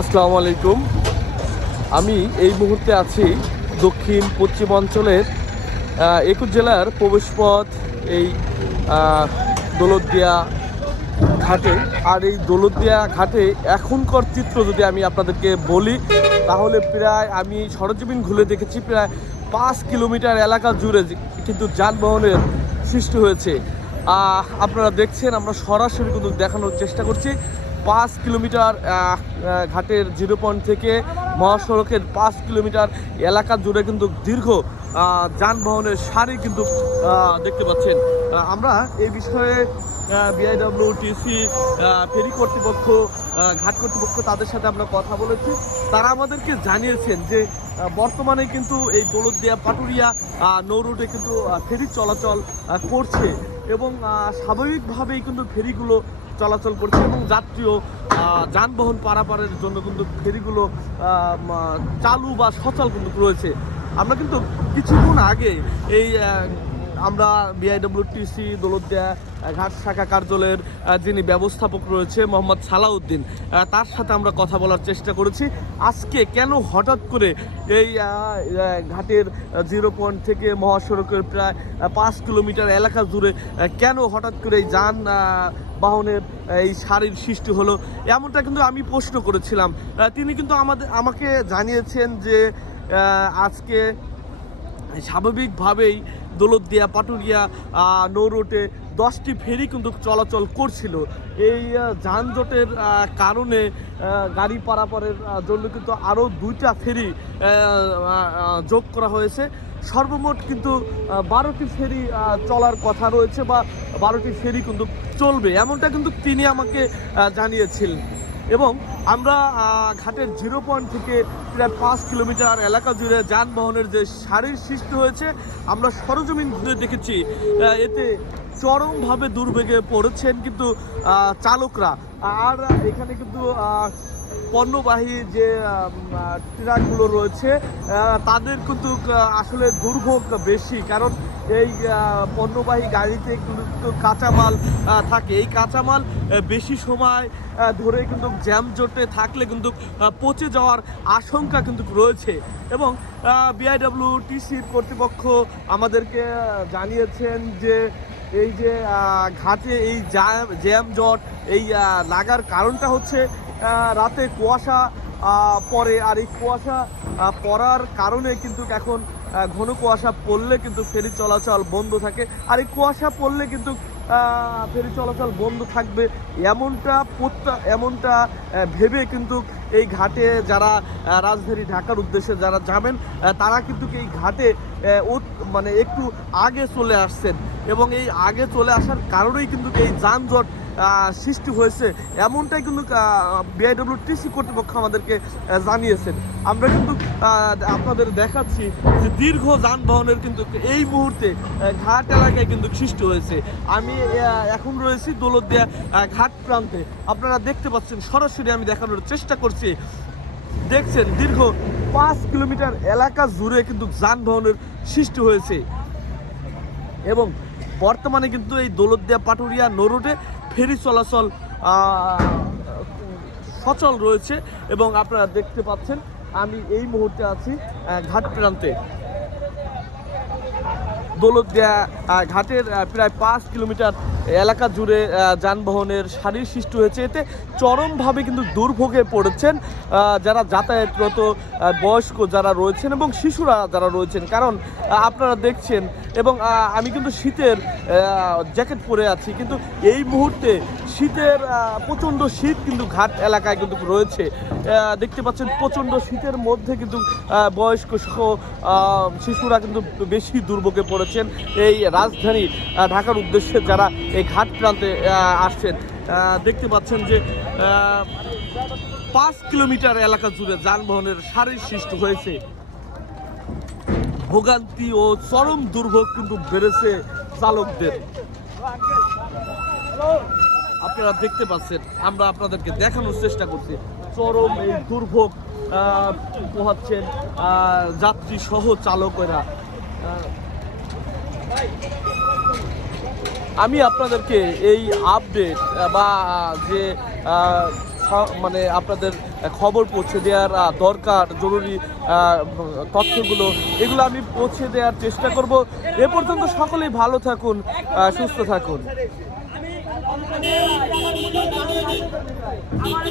আসসালামু আলাইকুম। আমি এই মুহূর্তে আছি দক্ষিণ পশ্চিম অঞ্চলের একুশ জেলার প্রবেশপথ এই আহ, দৌলতদিয়া ঘাটে। আর এই দৌলতদিয়া ঘাটে এখনকার চিত্র যদি আমি আপনাদেরকে বলি তাহলে প্রায় আমি সরজমিন ঘুরে দেখেছি প্রায় পাঁচ কিলোমিটার এলাকা জুড়ে কিন্তু যানবাহনের সৃষ্টি হয়েছে। আপনারা দেখছেন আমরা সরাসরি কিন্তু দেখানোর চেষ্টা করছি। পাঁচ কিলোমিটার ঘাটের জিরো পয়েন্ট থেকে মহাসড়কের পাঁচ কিলোমিটার এলাকা জুড়ে কিন্তু দীর্ঘ যানবাহনের সারি কিন্তু দেখতে পাচ্ছেন। আমরা এই বিষয়ে বিআইডব্লিউ টিসি ফেরি কর্তৃপক্ষ ঘাট কর্তৃপক্ষ তাদের সাথে আমরা কথা বলেছি। তারা আমাদেরকে জানিয়েছেন যে বর্তমানে কিন্তু এই দৌলতদিয়া পাটুরিয়া নৌরুটে কিন্তু ফেরি চলাচল করছে। এবং স্বাভাবিকভাবেই কিন্তু ফেরিগুলো চলাচল করছে এবং যাত্রীও যানবাহন পারাপারের জন্য কিন্তু ফেরিগুলো চালু বা সচল কিন্তু রয়েছে। আমরা কিন্তু কিছুক্ষণ আগে এই আমরা বিআইডব্লিউটিসি দৌলতদিয়া ঘাট শাখা কার্যালয়ের যিনি ব্যবস্থাপক রয়েছে, মোহাম্মদ সালাউদ্দিন তার সাথে আমরা কথা বলার চেষ্টা করেছি। আজকে কেন হঠাৎ করে এই ঘাটের জিরো পয়েন্ট থেকে মহাসড়কের প্রায় পাঁচ কিলোমিটার এলাকা জুড়ে কেন হঠাৎ করে এই যান বাহনের এই সারির সৃষ্টি হলো? এমনটা কিন্তু আমি প্রশ্ন করেছিলাম। তিনি কিন্তু আমাদের, আমাকে জানিয়েছেন যে আজকে স্বাভাবিকভাবেই দৌলতদিয়া পাটুরিয়া নৌ রুটে দশটি ফেরি কিন্তু চলাচল করছিল। এই যানজটের কারণে গাড়ি পারাপারের জন্য কিন্তু আরও দুইটা ফেরি যোগ করা হয়েছে। সর্বমোট কিন্তু বারোটি ফেরি চলার কথা রয়েছে বা বারোটি ফেরি কিন্তু চলবে। এমনটা কিন্তু তিনি আমাকে জানিয়েছিলেন। এবং আমরা ঘাটের জিরো পয়েন্ট থেকে প্রায় পাঁচ কিলোমিটার এলাকা জুড়ে যানবাহনের যে সারির সৃষ্টি হয়েছে, আমরা সরজমিন ঘুরে দেখেছি। এতে চরমভাবে দুর্বেগে পড়েছেন কিন্তু চালকরা। আর এখানে কিন্তু পণ্যবাহী যে ট্রাকগুলো রয়েছে তাদের কিন্তু আসলে দুর্ভোগ বেশি। কারণ এই পণ্যবাহী গাড়িতে কিন্তু কাঁচামাল থাকে। এই কাঁচামাল বেশি সময় ধরে কিন্তু জ্যাম জোটে থাকলে কিন্তু পচে যাওয়ার আশঙ্কা কিন্তু রয়েছে। এবং বিআইডব্লিউ টিসির কর্তৃপক্ষ আমাদেরকে জানিয়েছেন যে, এই যে ঘাটে এই জ্যাম জট, এই লাগার কারণটা হচ্ছে রাতে কুয়াশা পড়ে আর এই কুয়াশা পড়ার কারণে কিন্তু এখন ঘন কুয়াশা পড়লে কিন্তু ফেরি চলাচল বন্ধ থাকে। আর এই কুয়াশা পড়লে কিন্তু ফেরি চলাচল বন্ধ থাকবে। এমনটা প্রত্যা, এমনটা ভেবে কিন্তু এই ঘাটে যারা রাজধানী ঢাকার উদ্দেশ্যে যারা যাবেন তারা কিন্তু এই ঘাটে মানে একটু আগে চলে আসছেন। এবং এই আগে চলে আসার কারণেই কিন্তু এই যানজট সৃষ্টি হয়েছে। এমনটাই কিন্তু বিআইডব্লিউটিসি কর্তৃপক্ষ আমাদেরকে জানিয়েছেন। আমরা কিন্তু আপনাদের দেখাচ্ছি যে দীর্ঘ যানবাহনের কিন্তু এই মুহূর্তে ঘাট এলাকায় কিন্তু সৃষ্টি হয়েছে। আমি এখন রয়েছি দৌলতদিয়া আহ, ঘাট প্রান্তে। আপনারা দেখতে পাচ্ছেন সরাসরি আমি দেখানোর চেষ্টা করছি। দেখছেন দীর্ঘ পাঁচ কিলোমিটার এলাকা জুড়ে কিন্তু যানবাহনের সৃষ্টি হয়েছে। এবং বর্তমানে কিন্তু এই দৌলতদিয়া পাটুরিয়া নরোডে ফেরি চলাচল সচল রয়েছে এবং আপনারা দেখতে পাচ্ছেন, আমি এই মুহূর্তে আছি ঘাট প্রান্তে। দৌলতদিয়া ঘাটের প্রায় পাঁচ কিলোমিটার এলাকা জুড়ে যানবাহনের সারির সৃষ্টি হয়েছে। এতে চরমভাবে কিন্তু দুর্ভোগে পড়েছেন যারা যাতায়াতরত বয়স্ক যারা রয়েছেন এবং শিশুরা যারা রয়েছেন। কারণ আপনারা দেখছেন এবং আমি কিন্তু শীতের জ্যাকেট পরে আছি, কিন্তু এই মুহূর্তে শীতের প্রচণ্ড শীত কিন্তু ঘাট এলাকায় কিন্তু রয়েছে। দেখতে পাচ্ছেন প্রচণ্ড শীতের মধ্যে কিন্তু বয়স্ক সহ শিশুরা কিন্তু বেশি দুর্ভোগে পড়েছেন। এই রাজধানী ঢাকার উদ্দেশ্যে যারা এই ঘাট প্রান্তে আসছেন। দেখতে পাচ্ছেন যে পাঁচ কিলোমিটার এলাকা জুড়ে যানবাহনের সারির সৃষ্টি হয়েছে। ভোগান্তি ও চরম দুর্ভোগ কিন্তু বেড়েছে চালকদের। আপনারা দেখতে পাচ্ছেন, আমরা আপনাদেরকে দেখানোর চেষ্টা করছি। চরম এই দুর্ভোগ পোহাচ্ছেন যাত্রী সহ চালকেরা। আমি আপনাদেরকে এই আপডেট বা যে মানে আপনাদের খবর পৌঁছে দেওয়ার দরকার, জরুরি তথ্যগুলো, এগুলো আমি পৌঁছে দেওয়ার চেষ্টা করব। এ পর্যন্ত সকলেই ভালো থাকুন সুস্থ থাকুন। আমার